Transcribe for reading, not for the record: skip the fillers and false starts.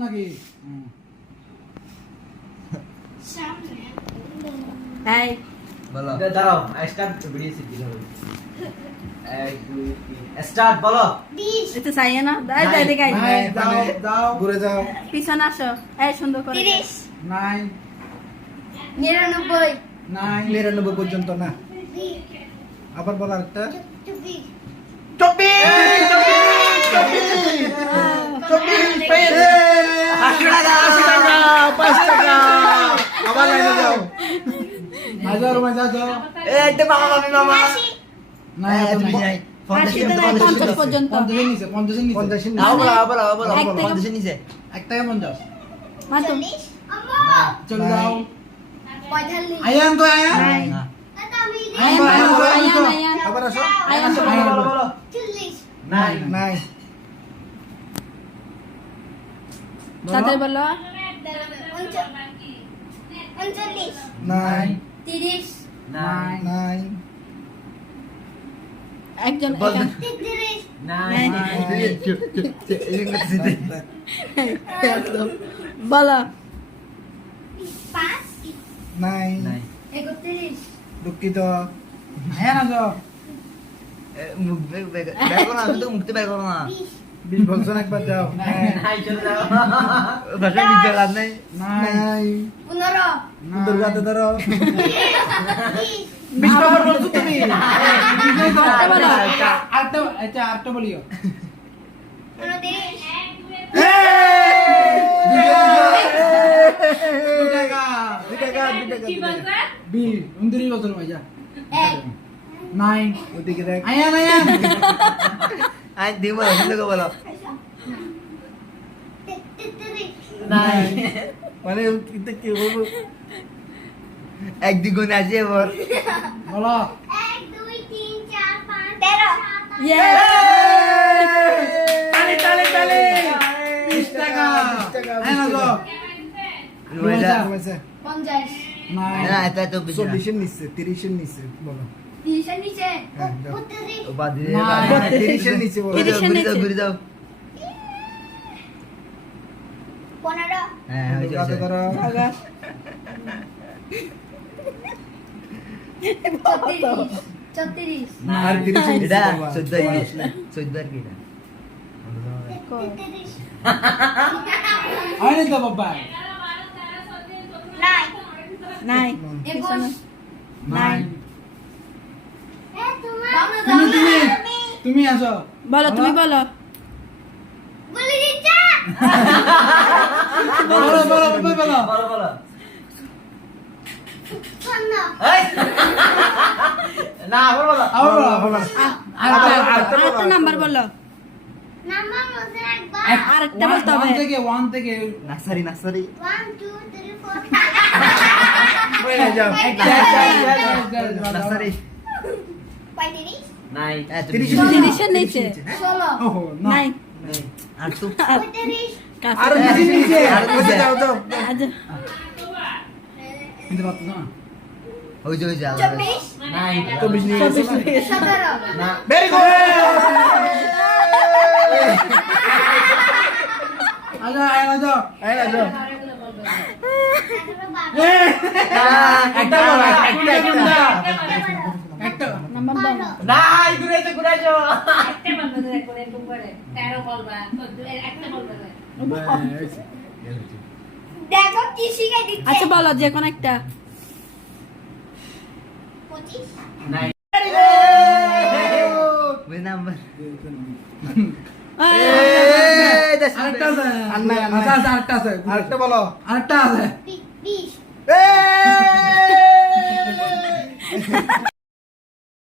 নাকি এই বলো দাঁড়াও স্টার্ট ভিডিও দিতে হবে 1 2 3 স্টার্ট বলো এটা চাইয়ে না দাই দাই দেখাই দাও দাও ঘুরে যাও পিছনে আসো এই সুন্দর করে 9 99 9 99 পর্যন্ত না আবার বল আরেকটা 5 টাকা আবার লাইনে যাও হাজার মজা দাও এই তে মামা মামা না তুমি যাই 50 পর্যন্ত 50 এর নিচে 50 এর নিচে আও বলো এক থেকে 50 এর নিচে 1 টাকা 50 মাতো চল যাও 45 আয়ান তো আয়ান আয়ান আবার আসো আয়ান বলো বলো 40 নাই নাই তাদের বলো 39 নাই 30 নাই নাই একজন বল। 33 নাই বলো 5 নাই নাই 31 দুঃখিত আয়ান আসো মুখ বের করো না তো মুখতে বের করো না 20 বলছেন একবার যাও নাই চলে যাও ভাষা দিতে লাভ নাই নাই 15 দুর্গাতে ধরো 20 20 টাকা বলছো তুমি বলো। আরেকটা আচ্ছা আরেকটা বলিও 29 বছর ভাইয়া নাই ওদিকে দেখ আয়ান আয়ান আই দিব লোক বলো 33 নাই মানে এটা কি বলবো এক দ্বিগুণ আছে এবার বলো 1 2 3 4 5 13 ইয়েস তালে তালে তালে 20 টাকা আয়ান আসো রোজা 50 নাই না এটা তো বেশি 40 এর নিচে 30 এর নিচে বলো 30 এর নিচে হ্যাঁ, যাও। 32 ও বাদ দিয়ে না, বাদ 30 এর নিচে বলো 30 এর নিচে। ঘুরে দাও 15 হ্যাঁ দুর্গাতে ধরো আগা 34 আর 30 এর নিচে এটা বলবা। 14 আর কি এটা 33 আরে তো বাবা নাই একুশ। নাই তুমি তুমি আসো বলো তুমি বলো বলে দিচ্ছা বলো বলো বলো বলো বলো বলো শোনো না আবার বলো আবার বলো আবার বলো আরেকটা নাম্বার বলো নাম্বার বলতে একবার আরেকটা বলতে হবে 1 থেকে নাসারি নাসারি 1 2 3 4 বলে যাও নাসারি 35 নাই 30 এর নিচে 16 ওহো না নাই আর তো 35 আর 30 এর নিচে আর নিচে। যাও যাও আচ্ছা কিন্তু বাত না ওই যে 24 নাই তো বিশ নিয়ে গেছে না 17 না ভেরি গুড আজা আজা আজা একটা বলো একটা নাম্বার দাও নাই ঘুরাইছো ঘুরাইছো দেখো কি শিখাই দিচ্ছে আচ্ছা বলো যে কোন একটা 25 নাই ওই নাম্বার আরেকটা আছে আচ্ছা আচ্ছা আরেকটা আছে আরেকটা বলো আরেকটা আছে 20